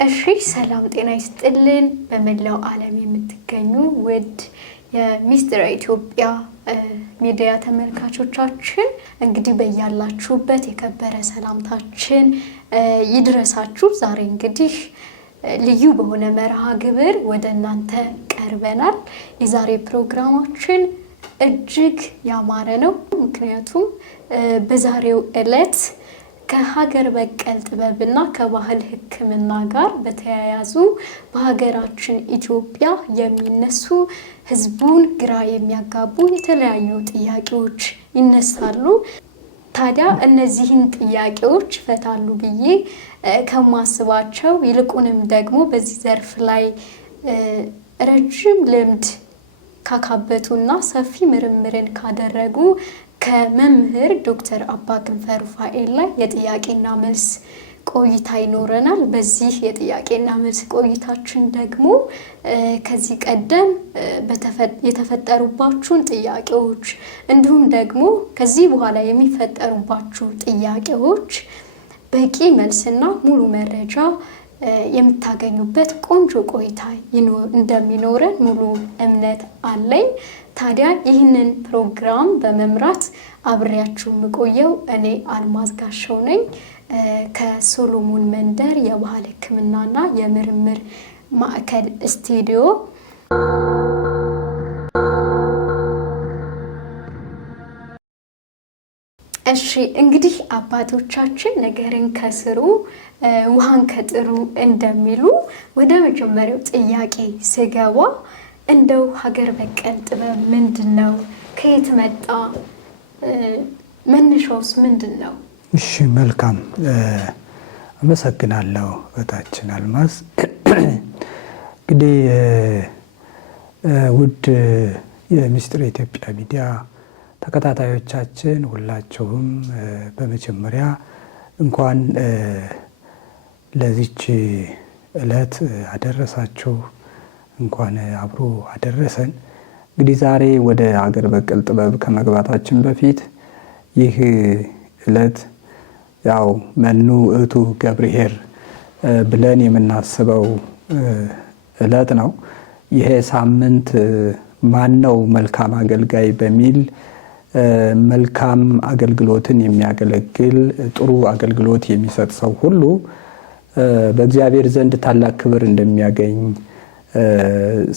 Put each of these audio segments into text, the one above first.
እሺ ሰላም ጤና ይስጥልን በመላው ዓለም የምትገኙ ውድ የሚስጥረ ኢትዮጵያ ሚዲያ ተመልካቾቻችን እንግዲህ በያላችሁበት የከበረ ሰላምታችን ይድረሳችሁ። ዛሬ እንግዲህ ልዩ በሆነ መርሃ ግብር ወደ እናንተ ቀርበናል። የዛሬ ፕሮግራማችን እጅግ ያማረ ነው። ምክንያቱም በዛሬው ዕለት ከሀገር በቀል ጥበብና ከባህል ሕክምና ጋር በተያያዙ በሀገራችን ኢትዮጵያ የሚነሱ ህዝቡን ግራ የሚያጋቡ የተለያዩ ጥያቄዎች ይነሳሉ። ታዲያ እነዚህን ጥያቄዎች ፈታሉ ብዬ ከማስባቸው ይልቁንም ደግሞ በዚህ ዘርፍ ላይ ረጅም ልምድ ካካበቱና ሰፊ ምርምርን ካደረጉ ከመምህር ዶክተር አባ ክንፈ ሩፋኤል ላይ የጥያቄና መልስ ቆይታ ይኖረናል። በዚህ የጥያቄና መልስ ቆይታችን ደግሞ ከዚህ ቀደም የተፈጠሩባችሁን ጥያቄዎች እንዲሁም ደግሞ ከዚህ በኋላ የሚፈጠሩባችሁ ጥያቄዎች በቂ መልስና ሙሉ መረጃ የምታገኙበት ቆንጆ ቆይታ እንደሚኖረን ሙሉ እምነት አለኝ። ታዲያ ይህንን ፕሮግራም በመምራት አብሬያችሁ የምቆየው እኔ አልማዝ ጋሻው ነኝ ከሶሎሞን መንደር የባህል ሕክምናና የምርምር ማዕከል ስቱዲዮ። እሺ እንግዲህ አባቶቻችን ነገርን ከስሩ ውሃን ከጥሩ እንደሚሉ ወደ መጀመሪያው ጥያቄ ስገባ እንደው ሀገር በቀል ጥበብ ምንድነው? ከየት መጣ? መነሻውስ ምንድነው? እሺ መልካም አመሰግናለሁ እህታችን አልማዝ። እንግዲህ ውድ የሚስጥረ ኢትዮጵያ ሚዲያ ተከታታዮቻችን ሁላችሁም በመጀመሪያ እንኳን ለዚች ዕለት አደረሳችሁ፣ እንኳን አብሮ አደረሰን። እንግዲህ ዛሬ ወደ ሀገር በቀል ጥበብ ከመግባታችን በፊት ይህ ዕለት ያው መኑ እቱ ገብርኄር ብለን የምናስበው ዕለት ነው። ይሄ ሳምንት ማነው መልካም አገልጋይ በሚል መልካም አገልግሎትን የሚያገለግል ጥሩ አገልግሎት የሚሰጥ ሰው ሁሉ በእግዚአብሔር ዘንድ ታላቅ ክብር እንደሚያገኝ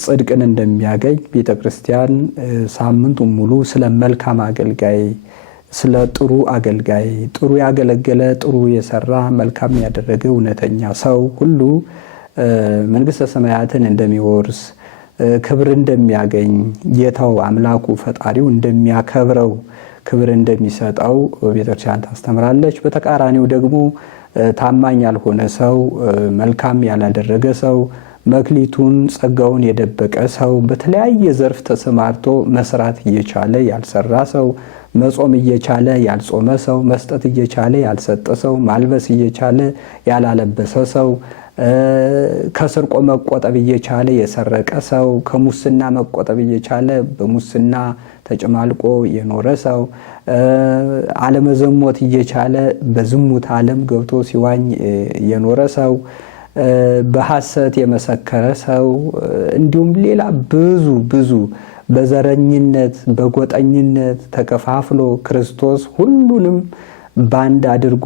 ጽድቅን እንደሚያገኝ ቤተክርስቲያን ሳምንቱን ሙሉ ስለ መልካም አገልጋይ ስለ ጥሩ አገልጋይ ጥሩ ያገለገለ ጥሩ የሰራ መልካም ያደረገ እውነተኛ ሰው ሁሉ መንግሥተ ሰማያትን እንደሚወርስ ክብር እንደሚያገኝ ጌታው አምላኩ ፈጣሪው እንደሚያከብረው ክብር እንደሚሰጠው ቤተክርስቲያን ታስተምራለች። በተቃራኒው ደግሞ ታማኝ ያልሆነ ሰው መልካም ያላደረገ ሰው መክሊቱን ጸጋውን የደበቀ ሰው በተለያየ ዘርፍ ተሰማርቶ መስራት እየቻለ ያልሰራ ሰው መጾም እየቻለ ያልጾመ ሰው መስጠት እየቻለ ያልሰጠ ሰው ማልበስ እየቻለ ያላለበሰ ሰው ከስርቆ መቆጠብ እየቻለ የሰረቀ ሰው ከሙስና መቆጠብ እየቻለ በሙስና ተጨማልቆ የኖረ ሰው አለመዘሞት እየቻለ በዝሙት ዓለም ገብቶ ሲዋኝ የኖረ ሰው በሐሰት የመሰከረ ሰው እንዲሁም ሌላ ብዙ በዘረኝነት በጎጠኝነት ተከፋፍሎ ክርስቶስ ሁሉንም ባንድ አድርጎ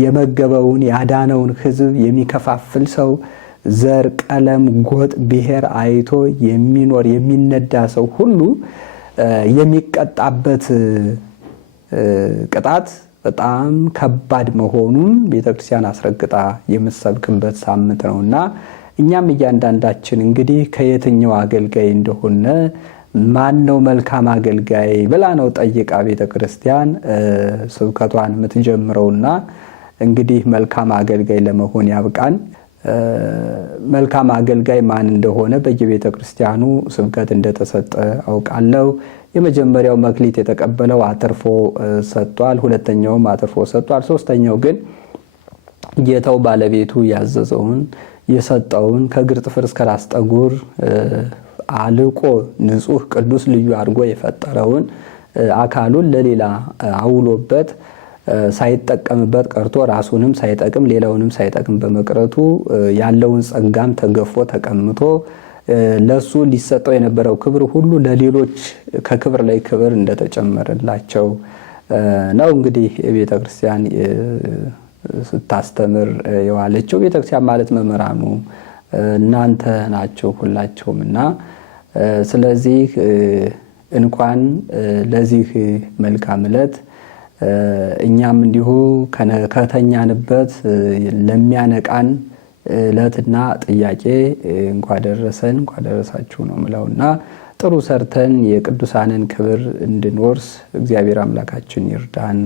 የመገበውን ያዳነውን ሕዝብ የሚከፋፍል ሰው ዘር፣ ቀለም፣ ጎጥ፣ ብሔር አይቶ የሚኖር የሚነዳ ሰው ሁሉ የሚቀጣበት ቅጣት በጣም ከባድ መሆኑን ቤተክርስቲያን አስረግጣ የምትሰብክበት ሳምንት ነውና እኛም እያንዳንዳችን እንግዲህ ከየትኛው አገልጋይ እንደሆነ ማን ነው መልካም አገልጋይ ብላ ነው ጠይቃ ቤተክርስቲያን ስብከቷን የምትጀምረውና እንግዲህ መልካም አገልጋይ ለመሆን ያብቃን። መልካም አገልጋይ ማን እንደሆነ በየቤተክርስቲያኑ ስብከት እንደተሰጠ አውቃለሁ። የመጀመሪያው መክሊት የተቀበለው አትርፎ ሰጥቷል፣ ሁለተኛውም አትርፎ ሰጥቷል፣ ሶስተኛው ግን ጌታው ባለቤቱ ያዘዘውን የሰጠውን ከእግር ጥፍር እስከ ራስ ጠጉር አልቆ ንጹህ ቅዱስ ልዩ አድርጎ የፈጠረውን አካሉን ለሌላ አውሎበት ሳይጠቀምበት ቀርቶ ራሱንም ሳይጠቅም ሌላውንም ሳይጠቅም በመቅረቱ ያለውን ጸጋም ተገፎ ተቀምጦ ለሱ ሊሰጠው የነበረው ክብር ሁሉ ለሌሎች ከክብር ላይ ክብር እንደተጨመረላቸው ነው። እንግዲህ ቤተክርስቲያን ስታስተምር የዋለችው ቤተክርስቲያን ማለት መምህራኑ እናንተ ናቸው ሁላቸውምና ስለዚህ እንኳን ለዚህ መልካም ዕለት እኛም እንዲሁ ከተኛንበት ለሚያነቃን ዕለትና ጥያቄ እንኳን ደረሰን እንኳን ደረሳችሁ ነው የምለውና ጥሩ ሰርተን የቅዱሳንን ክብር እንድንወርስ እግዚአብሔር አምላካችን ይርዳን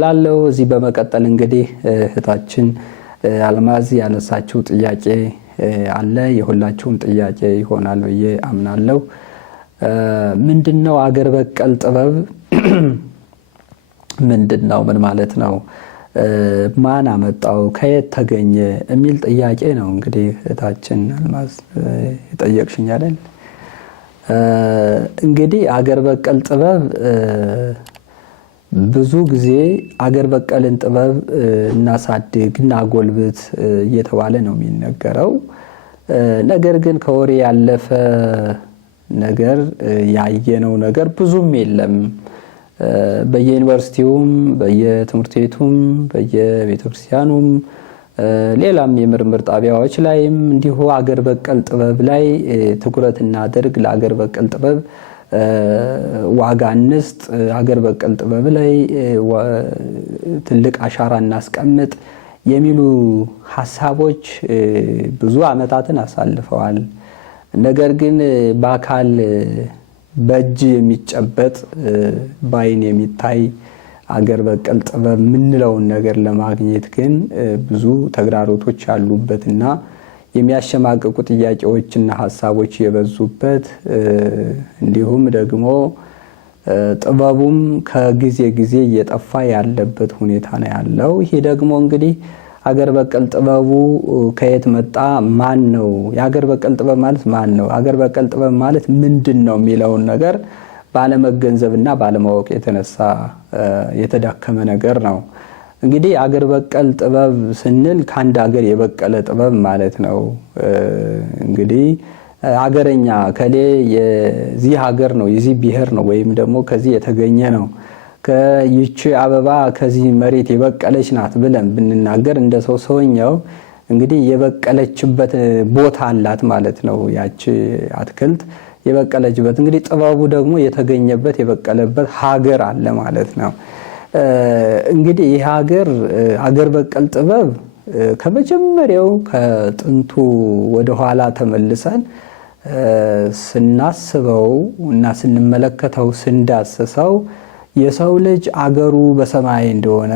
ላለው። እዚህ በመቀጠል እንግዲህ እህታችን አልማዝ ያነሳችው ጥያቄ አለ። የሁላችሁም ጥያቄ ይሆናል ብዬ አምናለሁ። ምንድነው አገር በቀል ጥበብ? ምንድነው? ምን ማለት ነው? ማን አመጣው? ከየት ተገኘ? የሚል ጥያቄ ነው እንግዲህ እህታችን አልማዝ የጠየቅሽኝ አይደል? እንግዲህ አገር በቀል ጥበብ ብዙ ጊዜ አገር በቀልን ጥበብ እናሳድግ እናጎልብት እየተባለ ነው የሚነገረው። ነገር ግን ከወሬ ያለፈ ነገር ያየነው ነገር ብዙም የለም። በየዩኒቨርሲቲውም በየትምህርት ቤቱም በየቤተክርስቲያኑም ሌላም የምርምር ጣቢያዎች ላይም እንዲሁ አገር በቀል ጥበብ ላይ ትኩረት እናድርግ፣ ለአገር በቀል ጥበብ ዋጋ እንስጥ፣ አገር በቀል ጥበብ ላይ ትልቅ አሻራ እናስቀምጥ የሚሉ ሐሳቦች ብዙ ዓመታትን አሳልፈዋል። ነገር ግን በአካል በእጅ የሚጨበጥ በዓይን የሚታይ አገር በቀል ጥበብ ምንለውን ነገር ለማግኘት ግን ብዙ ተግዳሮቶች ያሉበትና የሚያሸማቅቁ ጥያቄዎችና ሐሳቦች የበዙበት እንዲሁም ደግሞ ጥበቡም ከጊዜ ጊዜ እየጠፋ ያለበት ሁኔታ ነው ያለው። ይሄ ደግሞ እንግዲህ አገር በቀል ጥበቡ ከየት መጣ? ማን ነው? የአገር በቀል ጥበብ ማለት ማን ነው? አገር በቀል ጥበብ ማለት ምንድነው የሚለውን ነገር ባለመገንዘብና ባለማወቅ የተነሳ የተዳከመ ነገር ነው። እንግዲህ አገር በቀል ጥበብ ስንል ከአንድ ሀገር የበቀለ ጥበብ ማለት ነው። እንግዲህ አገረኛ ከሌ የዚህ ሀገር ነው የዚህ ብሔር ነው ወይም ደግሞ ከዚህ የተገኘ ነው ከይቺ አበባ ከዚህ መሬት የበቀለች ናት ብለን ብንናገር እንደ ሰውኛው እንግዲህ የበቀለችበት ቦታ አላት ማለት ነው። ያቺ አትክልት የበቀለችበት እንግዲህ ጥበቡ ደግሞ የተገኘበት የበቀለበት ሀገር አለ ማለት ነው። እንግዲህ ይህ አገር በቀል ጥበብ ከመጀመሪያው ከጥንቱ ወደ ኋላ ተመልሰን ስናስበው እና ስንመለከተው ስንዳስሰው የሰው ልጅ አገሩ በሰማይ እንደሆነ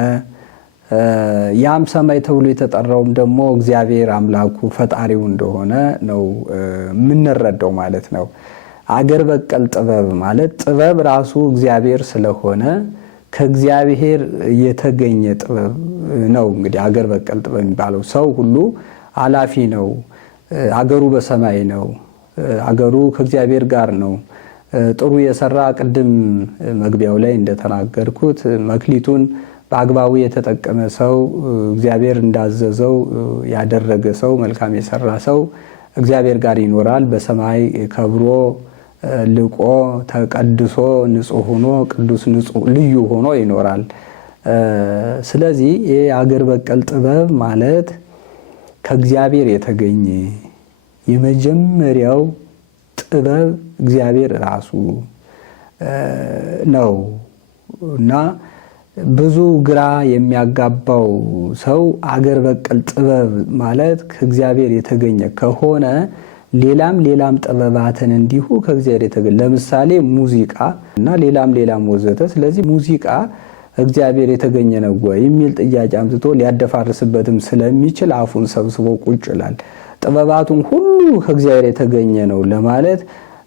ያም ሰማይ ተብሎ የተጠራውም ደግሞ እግዚአብሔር አምላኩ ፈጣሪው እንደሆነ ነው የምንረዳው ማለት ነው። አገር በቀል ጥበብ ማለት ጥበብ ራሱ እግዚአብሔር ስለሆነ ከእግዚአብሔር የተገኘ ጥበብ ነው። እንግዲህ አገር በቀል ጥበብ የሚባለው ሰው ሁሉ ኃላፊ ነው። አገሩ በሰማይ ነው። አገሩ ከእግዚአብሔር ጋር ነው። ጥሩ የሰራ ቅድም መግቢያው ላይ እንደተናገርኩት መክሊቱን በአግባቡ የተጠቀመ ሰው እግዚአብሔር እንዳዘዘው ያደረገ ሰው መልካም የሰራ ሰው እግዚአብሔር ጋር ይኖራል። በሰማይ ከብሮ ልቆ ተቀድሶ ንጹህ ሆኖ ቅዱስ ንጹህ ልዩ ሆኖ ይኖራል። ስለዚህ ይህ አገር በቀል ጥበብ ማለት ከእግዚአብሔር የተገኘ የመጀመሪያው ጥበብ እግዚአብሔር ራሱ ነው እና ብዙ ግራ የሚያጋባው ሰው አገር በቀል ጥበብ ማለት ከእግዚአብሔር የተገኘ ከሆነ ሌላም ጥበባትን እንዲሁ ከእግዚአብሔር የተገኘ ለምሳሌ ሙዚቃ እና ሌላም ወዘተ። ስለዚህ ሙዚቃ እግዚአብሔር የተገኘ ነው ወይ የሚል ጥያቄ አምጥቶ ሊያደፋርስበትም ስለሚችል አፉን ሰብስቦ ቁጭ ይላል። ጥበባቱን ሁሉ ከእግዚአብሔር የተገኘ ነው ለማለት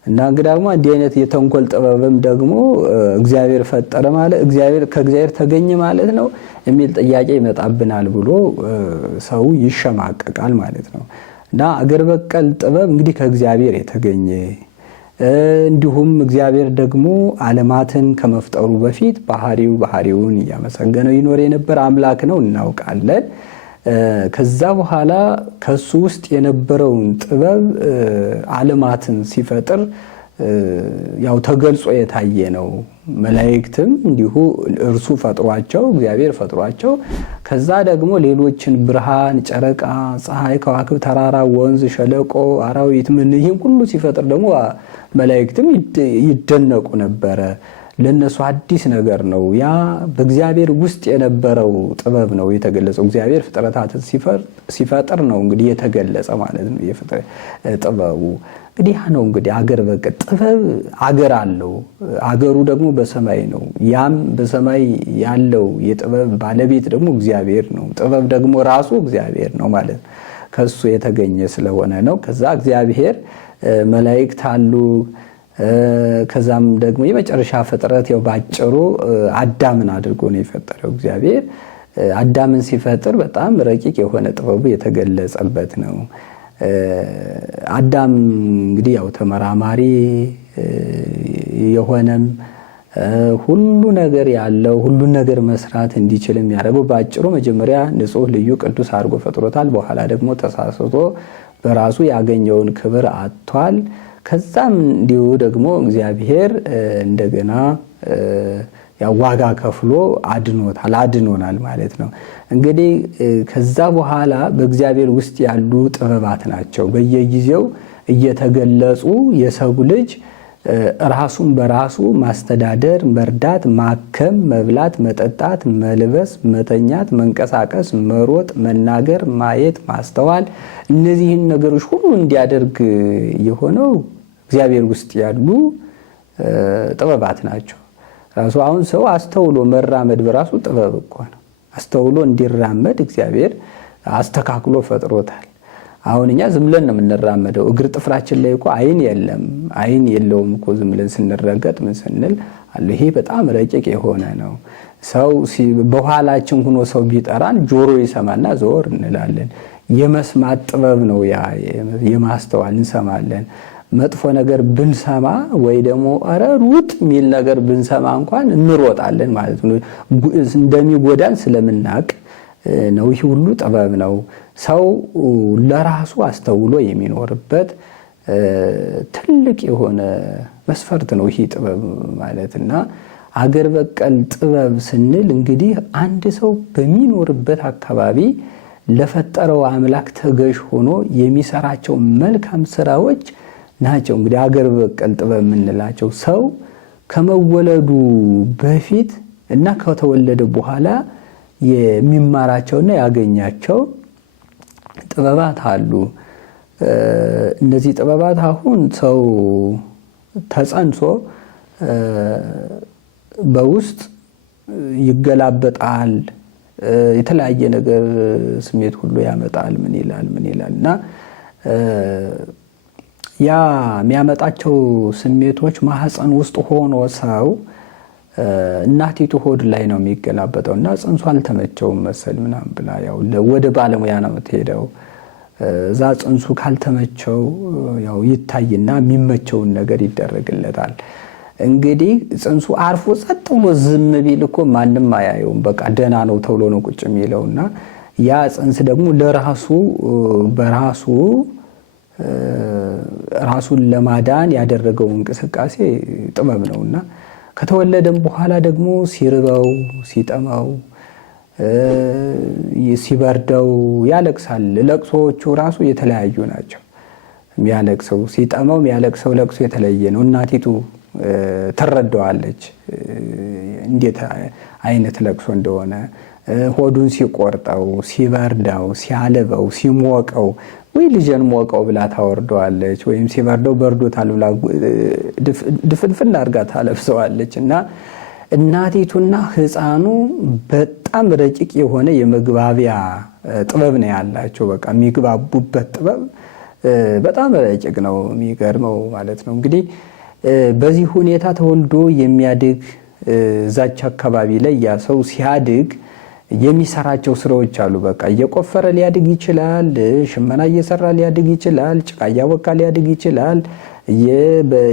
እና እንግዲህ ደግሞ እንዲህ አይነት የተንኮል ጥበብም ደግሞ እግዚአብሔር ፈጠረ ማለት ከእግዚአብሔር ተገኘ ማለት ነው የሚል ጥያቄ ይመጣብናል ብሎ ሰው ይሸማቀቃል ማለት ነው። እና አገር በቀል ጥበብ እንግዲህ ከእግዚአብሔር የተገኘ እንዲሁም እግዚአብሔር ደግሞ ዓለማትን ከመፍጠሩ በፊት ባህሪውን እያመሰገነው ይኖር የነበረ አምላክ ነው እናውቃለን። ከዛ በኋላ ከሱ ውስጥ የነበረውን ጥበብ ዓለማትን ሲፈጥር ያው ተገልጾ የታየ ነው። መላእክትም እንዲሁ እርሱ ፈጥሯቸው እግዚአብሔር ፈጥሯቸው ከዛ ደግሞ ሌሎችን ብርሃን፣ ጨረቃ፣ ፀሐይ፣ ከዋክብት፣ ተራራ፣ ወንዝ፣ ሸለቆ፣ አራዊት ምን ይሄን ሁሉ ሲፈጥር ደግሞ መላእክትም ይደነቁ ነበረ። ለነሱ አዲስ ነገር ነው። ያ በእግዚአብሔር ውስጥ የነበረው ጥበብ ነው የተገለጸው። እግዚአብሔር ፍጥረታትን ሲፈጥር ነው እንግዲህ የተገለጸ ማለት ነው ጥበቡ። እንግዲህ ያ ነው እንግዲህ አገር በቀል ጥበብ አገር አለው። አገሩ ደግሞ በሰማይ ነው። ያም በሰማይ ያለው የጥበብ ባለቤት ደግሞ እግዚአብሔር ነው። ጥበብ ደግሞ ራሱ እግዚአብሔር ነው ማለት ነው። ከሱ የተገኘ ስለሆነ ነው። ከዛ እግዚአብሔር መላእክት አሉ። ከዛም ደግሞ የመጨረሻ ፍጥረት ያው ባጭሩ አዳምን አድርጎ ነው የፈጠረው እግዚአብሔር። አዳምን ሲፈጥር በጣም ረቂቅ የሆነ ጥበቡ የተገለጸበት ነው። አዳም እንግዲህ ያው ተመራማሪ የሆነም ሁሉ ነገር ያለው ሁሉን ነገር መስራት እንዲችል የሚያደርገው ባጭሩ መጀመሪያ ንጹህ ልዩ ቅዱስ አድርጎ ፈጥሮታል። በኋላ ደግሞ ተሳስቶ በራሱ ያገኘውን ክብር አጥቷል። ከዛም እንዲሁ ደግሞ እግዚአብሔር እንደገና ያው ዋጋ ከፍሎ አድኖናል ማለት ነው። እንግዲህ ከዛ በኋላ በእግዚአብሔር ውስጥ ያሉ ጥበባት ናቸው በየጊዜው እየተገለጹ የሰው ልጅ ራሱን በራሱ ማስተዳደር፣ መርዳት፣ ማከም፣ መብላት፣ መጠጣት፣ መልበስ፣ መተኛት፣ መንቀሳቀስ፣ መሮጥ፣ መናገር፣ ማየት፣ ማስተዋል እነዚህን ነገሮች ሁሉ እንዲያደርግ የሆነው እግዚአብሔር ውስጥ ያሉ ጥበባት ናቸው። ራሱ አሁን ሰው አስተውሎ መራመድ በራሱ ጥበብ እኮ ነው። አስተውሎ እንዲራመድ እግዚአብሔር አስተካክሎ ፈጥሮታል። አሁን እኛ ዝም ብለን ነው የምንራመደው። እግር ጥፍራችን ላይ እኮ አይን የለውም እኮ ዝም ብለን ስንረገጥ ምን ስንል አለ። ይሄ በጣም ረቂቅ የሆነ ነው። ሰው በኋላችን ሆኖ ሰው ቢጠራን ጆሮ ይሰማና ዞር እንላለን። የመስማት ጥበብ ነው ያ። የማስተዋል እንሰማለን። መጥፎ ነገር ብንሰማ ወይ ደግሞ አረ ሩጥ ሚል ነገር ብንሰማ እንኳን እንሮጣለን ማለት ነው። እንደሚጎዳን ስለምናቅ ነው። ይህ ሁሉ ጥበብ ነው። ሰው ለራሱ አስተውሎ የሚኖርበት ትልቅ የሆነ መስፈርት ነው ይህ ጥበብ ማለትና አገር በቀል ጥበብ ስንል እንግዲህ አንድ ሰው በሚኖርበት አካባቢ ለፈጠረው አምላክ ተገዥ ሆኖ የሚሰራቸው መልካም ስራዎች ናቸው። እንግዲህ አገር በቀል ጥበብ የምንላቸው ሰው ከመወለዱ በፊት እና ከተወለደ በኋላ የሚማራቸውና ያገኛቸው ጥበባት አሉ። እነዚህ ጥበባት አሁን ሰው ተጸንሶ በውስጥ ይገላበጣል። የተለያየ ነገር ስሜት ሁሉ ያመጣል። ምን ይላል እና ያ የሚያመጣቸው ስሜቶች ማህፀን ውስጥ ሆኖ ሰው እናቲቱ ሆድ ላይ ነው የሚገላበጠው እና ጽንሱ አልተመቸውም መሰል ምናምን ብላ ያው ወደ ባለሙያ ነው የምትሄደው። እዛ ጽንሱ ካልተመቸው ያው ይታይና የሚመቸውን ነገር ይደረግለታል። እንግዲህ ጽንሱ አርፎ ጸጥ ብሎ ዝም ቢል እኮ ማንም አያየውም። በቃ ደህና ነው ተብሎ ነው ቁጭ የሚለውና ያ ጽንስ ደግሞ ለራሱ በራሱ ራሱን ለማዳን ያደረገው እንቅስቃሴ ጥበብ ነውና ከተወለደም በኋላ ደግሞ ሲርበው ሲጠማው ሲበርደው ያለቅሳል። ለቅሶዎቹ ራሱ የተለያዩ ናቸው። የሚያለቅሰው ሲጠማው የሚያለቅሰው ለቅሶ የተለየ ነው። እናቲቱ ትረዳዋለች እንዴት አይነት ለቅሶ እንደሆነ። ሆዱን ሲቆርጠው፣ ሲበርዳው፣ ሲያልበው፣ ሲሞቀው ወይ ልጅን ሞቀው ብላ ታወርደዋለች፣ ወይም ሲበርደው በርዶታል ብላ ድፍንፍን አድርጋ ታለብሰዋለች። እና እናቲቱና ሕፃኑ በጣም ረቂቅ የሆነ የመግባቢያ ጥበብ ነው ያላቸው። በቃ የሚግባቡበት ጥበብ በጣም ረቂቅ ነው። የሚገርመው ማለት ነው እንግዲህ በዚህ ሁኔታ ተወልዶ የሚያድግ እዛች አካባቢ ላይ ያ ሰው ሲያድግ የሚሰራቸው ስራዎች አሉ። በቃ እየቆፈረ ሊያድግ ይችላል፣ ሽመና እየሰራ ሊያድግ ይችላል፣ ጭቃ እያቦካ ሊያድግ ይችላል፣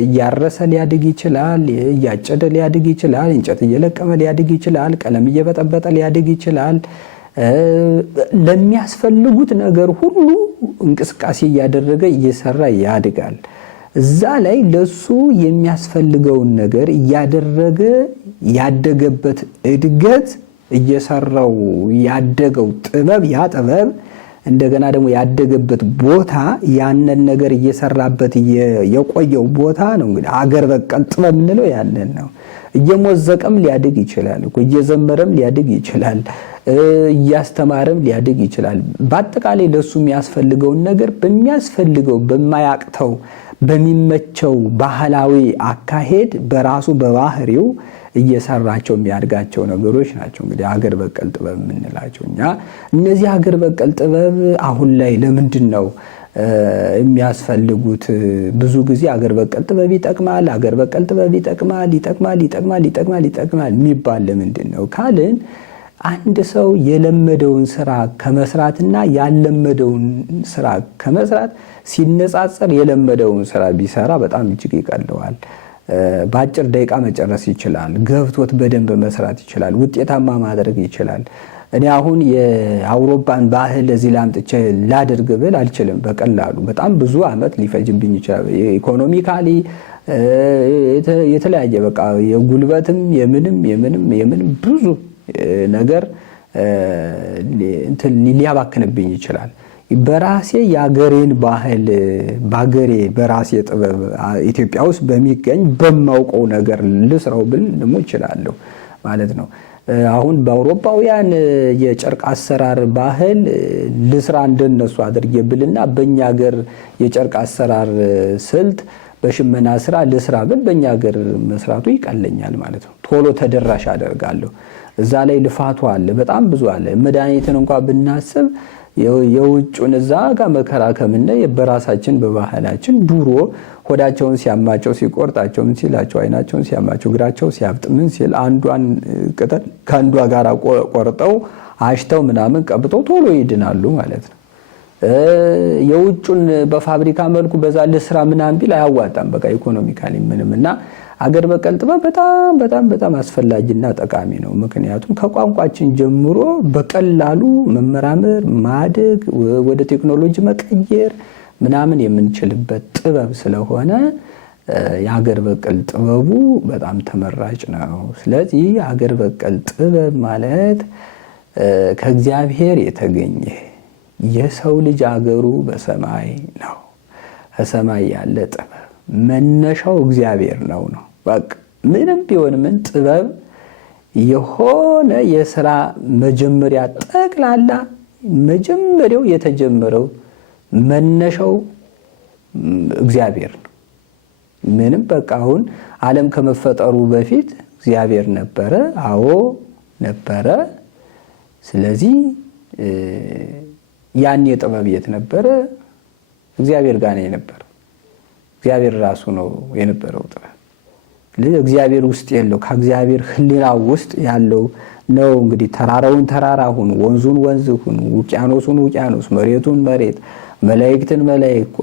እያረሰ ሊያድግ ይችላል፣ እያጨደ ሊያድግ ይችላል፣ እንጨት እየለቀመ ሊያድግ ይችላል፣ ቀለም እየበጠበጠ ሊያድግ ይችላል። ለሚያስፈልጉት ነገር ሁሉ እንቅስቃሴ እያደረገ እየሰራ ያድጋል። እዛ ላይ ለሱ የሚያስፈልገውን ነገር እያደረገ ያደገበት እድገት እየሰራው ያደገው ጥበብ ያ ጥበብ እንደገና ደግሞ ያደገበት ቦታ ያንን ነገር እየሰራበት የቆየው ቦታ ነው። እንግዲህ አገር በቀል ጥበብ የምንለው ያንን ነው። እየሞዘቀም ሊያድግ ይችላል እኮ እየዘመረም ሊያድግ ይችላል፣ እያስተማረም ሊያድግ ይችላል። በአጠቃላይ ለሱ የሚያስፈልገውን ነገር በሚያስፈልገው በማያቅተው በሚመቸው ባህላዊ አካሄድ በራሱ በባህሪው እየሰራቸው የሚያድጋቸው ነገሮች ናቸው እንግዲህ ሀገር በቀል ጥበብ የምንላቸው። እኛ እነዚህ ሀገር በቀል ጥበብ አሁን ላይ ለምንድን ነው የሚያስፈልጉት? ብዙ ጊዜ ሀገር በቀል ጥበብ ይጠቅማል፣ ሀገር በቀል ጥበብ ይጠቅማል የሚባል ለምንድን ነው ካልን አንድ ሰው የለመደውን ስራ ከመስራትና ያለመደውን ስራ ከመስራት ሲነጻጸር የለመደውን ስራ ቢሰራ በጣም እጅግ ይቀለዋል። በአጭር ደቂቃ መጨረስ ይችላል። ገብቶት በደንብ መስራት ይችላል። ውጤታማ ማድረግ ይችላል። እኔ አሁን የአውሮፓን ባህል እዚህ ላምጥቼ ላድርግ ብል አልችልም በቀላሉ። በጣም ብዙ አመት ሊፈጅብኝ ይችላል። ኢኮኖሚካሊ የተለያየ በቃ የጉልበትም የምንም ብዙ ነገር ሊያባክንብኝ ይችላል። በራሴ የአገሬን ባህል በራሴ ጥበብ ኢትዮጵያ ውስጥ በሚገኝ በማውቀው ነገር ልስራው ብል ደግሞ እችላለሁ ማለት ነው። አሁን በአውሮፓውያን የጨርቅ አሰራር ባህል ልስራ እንደነሱ አድርጌ ብልና በእኛ ሀገር የጨርቅ አሰራር ስልት በሽመና ስራ ልስራ ብል በእኛ ሀገር መስራቱ ይቀለኛል ማለት ነው። ቶሎ ተደራሽ አደርጋለሁ። እዛ ላይ ልፋቱ አለ፣ በጣም ብዙ አለ። መድኃኒትን እንኳን ብናስብ የውጭውን እዛ ጋር መከራ ከምነ በራሳችን በባህላችን ድሮ ሆዳቸውን ሲያማቸው ሲቆርጣቸው ምን ሲላቸው አይናቸውን ሲያማቸው እግራቸው ሲያብጥ ምን ሲል አንዷን ቅጠል ከአንዷ ጋር ቆርጠው አሽተው ምናምን ቀብጠው ቶሎ ይድናሉ ማለት ነው። የውጭውን በፋብሪካ መልኩ በዛ ለስራ ምናምን ቢል አያዋጣም በቃ ኢኮኖሚካሊ ምንም። እና አገር በቀል ጥበብ በጣም አስፈላጊና ጠቃሚ ነው። ምክንያቱም ከቋንቋችን ጀምሮ በቀላሉ መመራመር፣ ማደግ፣ ወደ ቴክኖሎጂ መቀየር ምናምን የምንችልበት ጥበብ ስለሆነ የሀገር በቀል ጥበቡ በጣም ተመራጭ ነው። ስለዚህ የሀገር በቀል ጥበብ ማለት ከእግዚአብሔር የተገኘ የሰው ልጅ አገሩ በሰማይ ነው። ከሰማይ ያለ ጥበብ መነሻው እግዚአብሔር ነው። በቃ ምንም ቢሆን ምን ጥበብ የሆነ የሥራ መጀመሪያ ጠቅላላ መጀመሪያው የተጀመረው መነሻው እግዚአብሔር ነው። ምንም በቃ አሁን ዓለም ከመፈጠሩ በፊት እግዚአብሔር ነበረ። አዎ ነበረ። ስለዚህ ያኔ ጥበብ የት ነበረ? እግዚአብሔር ጋር ነው የነበረው። እግዚአብሔር ራሱ ነው የነበረው ጥበብ። እግዚአብሔር ውስጥ ያለው ከእግዚአብሔር ሕሊና ውስጥ ያለው ነው። እንግዲህ ተራራውን ተራራ ሁኑ፣ ወንዙን ወንዝ ሁኑ፣ ውቅያኖሱን ውቅያኖስ፣ መሬቱን መሬት፣ መላእክትን መላእክት፣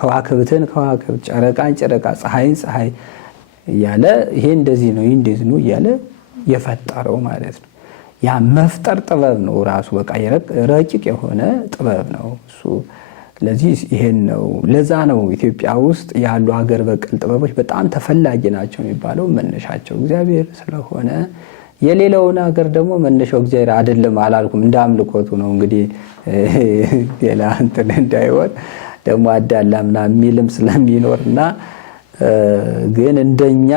ከዋክብትን ከዋክብት፣ ጨረቃን ጨረቃ፣ ፀሐይን ፀሐይ እያለ ይሄ እንደዚህ ነው ይሄ እንደዚህ ነው እያለ የፈጠረው ማለት ነው። ያ መፍጠር ጥበብ ነው ራሱ። በቃ ረቂቅ የሆነ ጥበብ ነው እሱ። ስለዚህ ይሄን ነው። ለዛ ነው ኢትዮጵያ ውስጥ ያሉ ሀገር በቀል ጥበቦች በጣም ተፈላጊ ናቸው የሚባለው መነሻቸው እግዚአብሔር ስለሆነ። የሌላውን ሀገር ደግሞ መነሻው እግዚአብሔር አይደለም አላልኩም፣ እንዳምልኮቱ ነው እንግዲህ ሌላ እንትን እንዳይወር ደግሞ አዳላ ምናምን የሚልም ስለሚኖርና ግን እንደኛ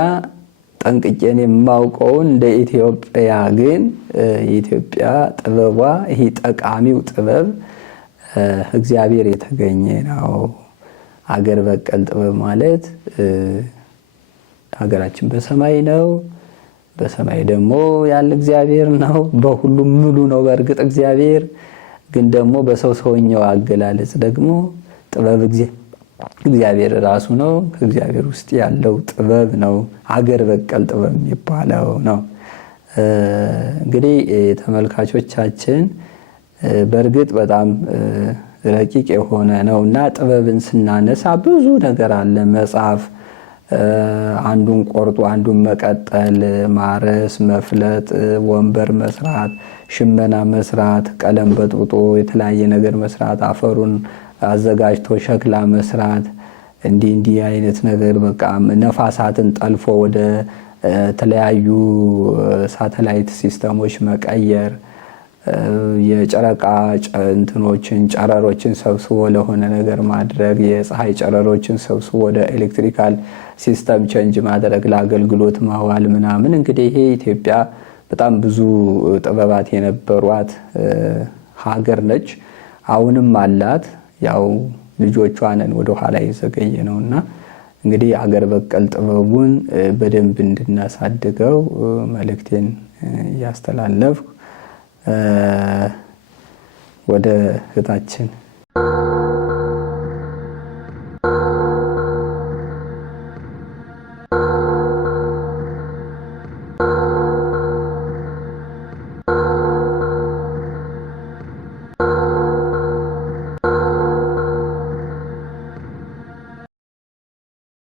ጠንቅቄን የማውቀውን እንደ ኢትዮጵያ ግን የኢትዮጵያ ጥበቧ ይሄ ጠቃሚው ጥበብ እግዚአብሔር የተገኘ ነው። ሀገር በቀል ጥበብ ማለት ሀገራችን በሰማይ ነው። በሰማይ ደግሞ ያለ እግዚአብሔር ነው። በሁሉም ሙሉ ነው በእርግጥ እግዚአብሔር፣ ግን ደግሞ በሰው ሰውኛው አገላለጽ ደግሞ ጥበብ እግዚአብሔር ራሱ ነው። ከእግዚአብሔር ውስጥ ያለው ጥበብ ነው ሀገር በቀል ጥበብ የሚባለው ነው። እንግዲህ ተመልካቾቻችን በእርግጥ በጣም ረቂቅ የሆነ ነውና ጥበብን ስናነሳ ብዙ ነገር አለ። መጽሐፍ አንዱን ቆርጦ አንዱን መቀጠል፣ ማረስ፣ መፍለጥ፣ ወንበር መስራት፣ ሽመና መስራት፣ ቀለም በጥብጦ የተለያየ ነገር መስራት፣ አፈሩን አዘጋጅቶ ሸክላ መስራት፣ እንዲህ አይነት ነገር በቃ ነፋሳትን ጠልፎ ወደ ተለያዩ ሳተላይት ሲስተሞች መቀየር፣ የጨረቃ እንትኖችን ጨረሮችን ሰብስቦ ለሆነ ነገር ማድረግ፣ የፀሐይ ጨረሮችን ሰብስቦ ወደ ኤሌክትሪካል ሲስተም ቼንጅ ማድረግ፣ ለአገልግሎት ማዋል ምናምን። እንግዲህ ይሄ ኢትዮጵያ በጣም ብዙ ጥበባት የነበሯት ሀገር ነች። አሁንም አላት። ያው ልጆቿንን ወደ ኋላ የዘገየ ነውና እንግዲህ አገር በቀል ጥበቡን በደንብ እንድናሳድገው መልእክቴን እያስተላለፍኩ ወደ እህታችን